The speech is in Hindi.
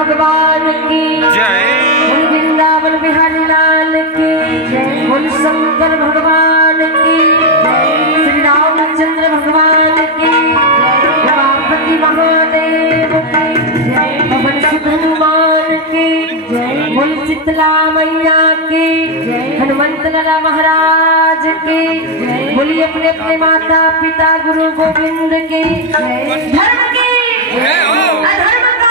भगवान की जय। बोल वृंदावन बिहारी लाल की जय। बोल शंकर भगवान की जय। श्री रामचंद्र भगवान की जय। रमापति महादेव की जय। पवन सुत हनुमान की जय। बोल शीतला मैया की जय। हनुमंत लाला महाराज की जय। बोलिए अपने अपने माता पिता गुरु गोविंद की जय। धर्म की अधर्म का